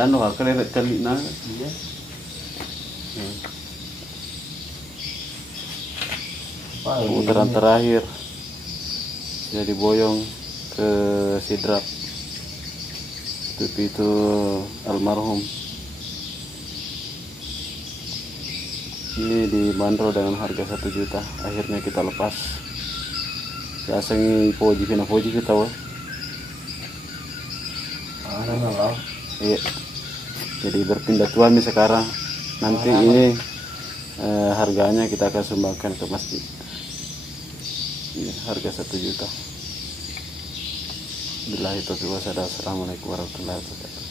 Ramadan wah kelewat kali na. Iya. Putaran terakhir jadi boyong ke Sidrap. Itu almarhum. Ini dibanderol dengan harga 1 juta. Akhirnya kita lepas. Biasanya poji kita wah. Iya. Jadi berpindah tuan nih sekarang. Nanti ini harganya kita akan sumbangkan ke masjid. Ini harga 1 juta. Billahi taufiq wa hidayah. Assalamualaikum warahmatullahi wabarakatuh.